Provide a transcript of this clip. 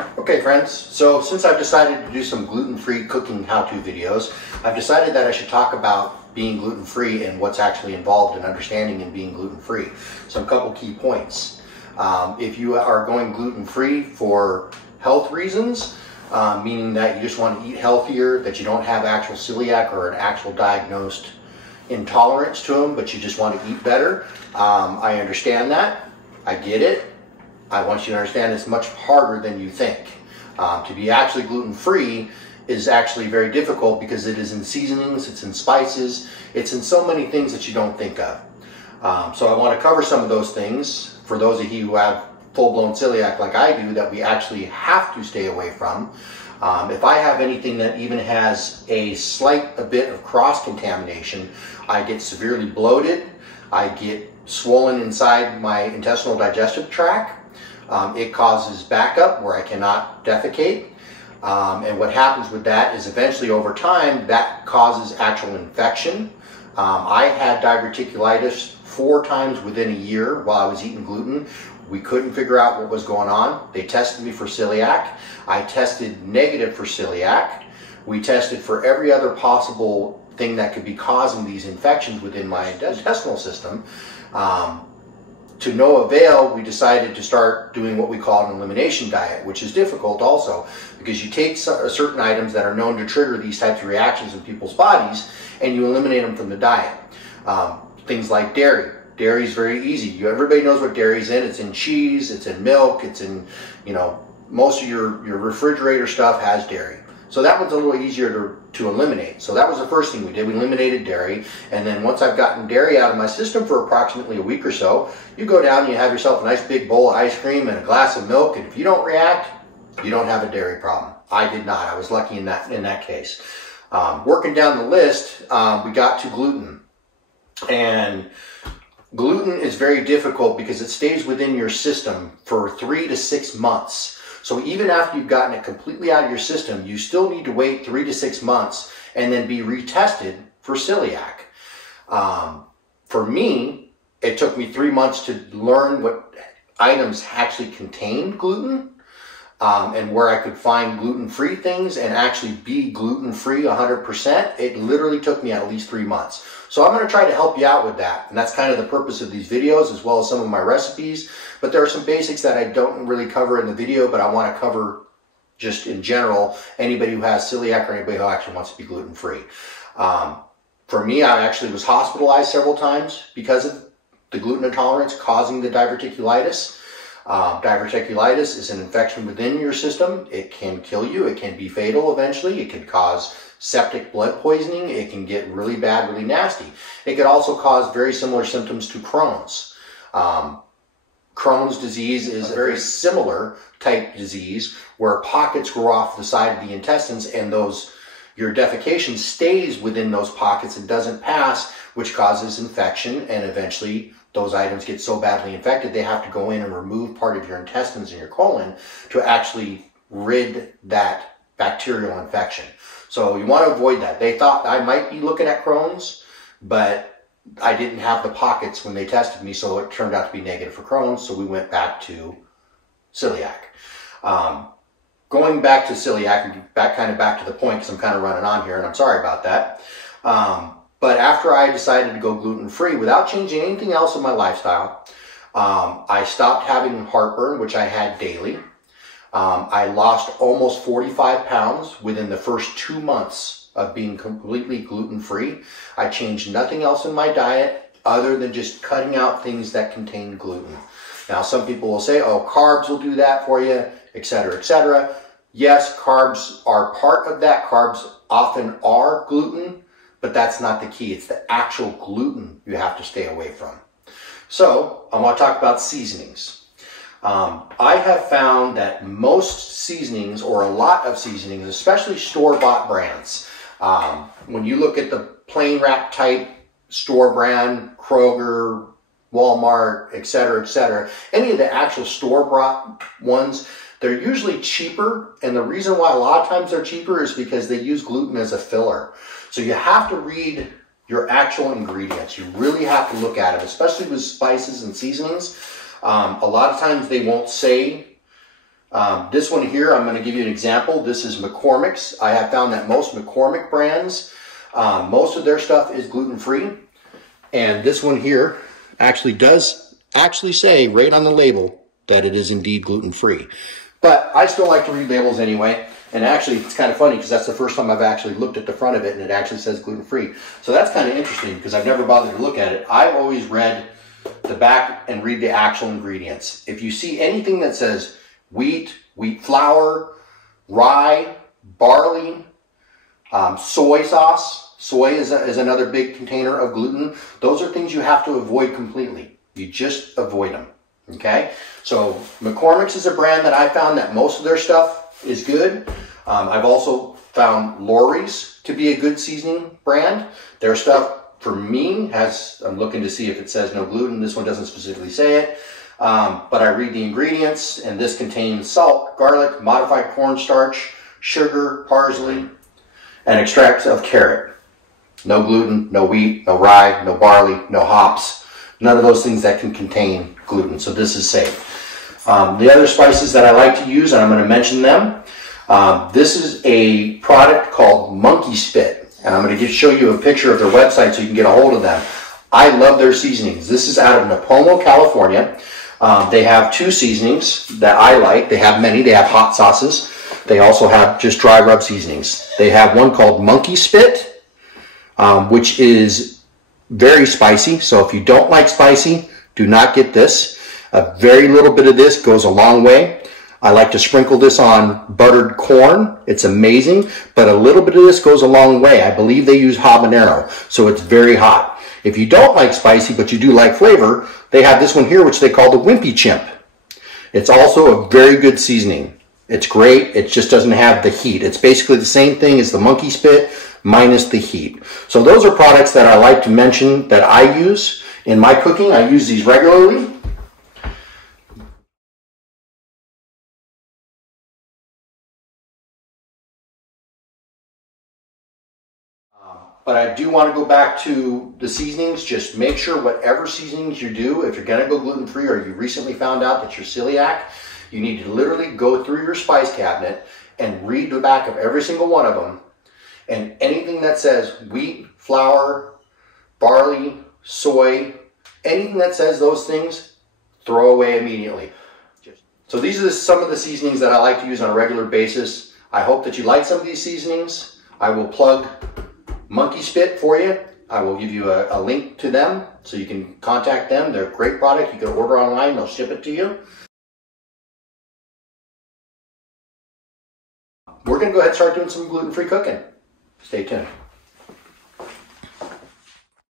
Okay friends, so since I've decided to do some gluten-free cooking how-to videos, I've decided that I should talk about being gluten-free and what's actually involved in understanding and being gluten-free. So a couple key points. If you are going gluten-free for health reasons, meaning that you just want to eat healthier, that you don't have actual celiac or an actual diagnosed intolerance to them, but you just want to eat better, I understand that. I get it. I want you to understand it's much harder than you think. To be actually gluten-free is actually very difficult because it is in seasonings, it's in spices, it's in so many things that you don't think of. So I want to cover some of those things for those of you who have full-blown celiac like I do that we actually have to stay away from. If I have anything that even has a bit of cross-contamination, I get severely bloated, I get swollen inside my intestinal digestive tract. It causes backup where I cannot defecate. And what happens with that is eventually over time that causes actual infection. I had diverticulitis 4 times within a year while I was eating gluten. We couldn't figure out what was going on. They tested me for celiac. I tested negative for celiac. We tested for every other possible thing that could be causing these infections within my intestinal system. To no avail, we decided to start doing what we call an elimination diet, which is difficult also because you take certain items that are known to trigger these types of reactions in people's bodies and you eliminate them from the diet. Things like dairy. Dairy is very easy. Everybody knows what dairy is in. It's in cheese, it's in milk, it's in, most of your refrigerator stuff has dairy. So that one's a little easier to eliminate. So that was the first thing we did. We eliminated dairy. And then once I've gotten dairy out of my system for approximately a week or so, you go down and you have yourself a nice big bowl of ice cream and a glass of milk. And if you don't react, you don't have a dairy problem. I did not. I was lucky in that case. Working down the list, we got to gluten. And gluten is very difficult because it stays within your system for 3 to 6 months. So even after you've gotten it completely out of your system, you still need to wait 3 to 6 months and then be retested for celiac. For me, it took me 3 months to learn what items actually contained gluten and where I could find gluten-free things and actually be gluten-free 100%. It literally took me at least 3 months. So I'm going to try to help you out with that. And that's kind of the purpose of these videos as well as some of my recipes. But there are some basics that I don't really cover in the video, but I want to cover just in general anybody who has celiac or anybody who actually wants to be gluten-free. For me, I actually was hospitalized several times because of the gluten intolerance causing the diverticulitis. Diverticulitis is an infection within your system. It can kill you. It can be fatal eventually. It can cause septic blood poisoning. It can get really bad, really nasty. It could also cause very similar symptoms to Crohn's. Crohn's disease is a very similar type disease where pockets grow off the side of the intestines and your defecation stays within those pockets and doesn't pass, which causes infection, and eventually those items get so badly infected they have to go in and remove part of your intestines and your colon to actually rid that bacterial infection. So you want to avoid that. They thought I might be looking at Crohn's, but I didn't have the pockets when they tested me, so it turned out to be negative for Crohn's, so we went back to celiac. Going back to celiac, kind of back to the point because I'm kind of running on here, and I'm sorry about that. But after I decided to go gluten-free without changing anything else in my lifestyle, I stopped having heartburn, which I had daily. I lost almost 45 pounds within the first 2 months of being completely gluten-free. I changed nothing else in my diet other than just cutting out things that contain gluten. Now, some people will say, oh, carbs will do that for you, etc., etc. Yes, carbs are part of that. Carbs often are gluten, but that's not the key. It's the actual gluten you have to stay away from. So, I want to talk about seasonings. I have found that most seasonings, or a lot of seasonings, especially store-bought brands, when you look at the plain wrap type store brand, Kroger, Walmart, etc., any of the actual store-bought ones, they're usually cheaper. And the reason why a lot of times they're cheaper is because they use gluten as a filler. So you have to read your actual ingredients. You really have to look at them, especially with spices and seasonings. A lot of times they won't say This one here, I'm going to give you an example. This is McCormick's. I have found that most McCormick brands, most of their stuff is gluten-free. And this one here actually does say right on the label that it is indeed gluten-free. But I still like to read labels anyway. And actually, it's kind of funny because that's the first time I've actually looked at the front of it and it actually says gluten-free. So that's kind of interesting because I've never bothered to look at it. I've always read the back and read the actual ingredients. If you see anything that says wheat flour, rye, barley, soy sauce, soy is another big container of gluten. Those are things you have to avoid completely. You just avoid them, okay? So McCormick's is a brand that I found that most of their stuff is good. I've also found Lori's to be a good seasoning brand. Their stuff for me I'm looking to see if it says no gluten. This one doesn't specifically say it. But I read the ingredients, and this contains salt, garlic, modified cornstarch, sugar, parsley, and extracts of carrot. No gluten, no wheat, no rye, no barley, no hops. None of those things that can contain gluten. So this is safe. The other spices that I like to use, and I'm going to mention them. This is a product called Monkey Spit, and I'm going to show you a picture of their website so you can get a hold of them. I love their seasonings. This is out of Napomo, California. They have two seasonings that I like. They have many. They have hot sauces. They also have just dry rub seasonings. They have one called Monkey Spit, which is very spicy. So if you don't like spicy, do not get this. A very little bit of this goes a long way. I like to sprinkle this on buttered corn. It's amazing, but a little bit of this goes a long way. I believe they use habanero, so it's very hot. If you don't like spicy, but you do like flavor, they have this one here, which they call the Wimpy Chimp. It's also a very good seasoning. It's great. It just doesn't have the heat. It's basically the same thing as the Monkey Spit minus the heat. So those are products that I like to mention that I use in my cooking. I use these regularly. But I do want to go back to the seasonings. Just make sure whatever seasonings you do, if you're going to go gluten-free or you recently found out that you're celiac, you need to literally go through your spice cabinet and read the back of every single one of them. And anything that says wheat, flour, barley, soy, anything that says those things, throw away immediately. So these are some of the seasonings that I like to use on a regular basis. I hope that you like some of these seasonings. I will plug Monkey Spit for you. I will give you a link to them so you can contact them. They're a great product. You can order online. They'll ship it to you. We're going to go ahead and start doing some gluten-free cooking. Stay tuned.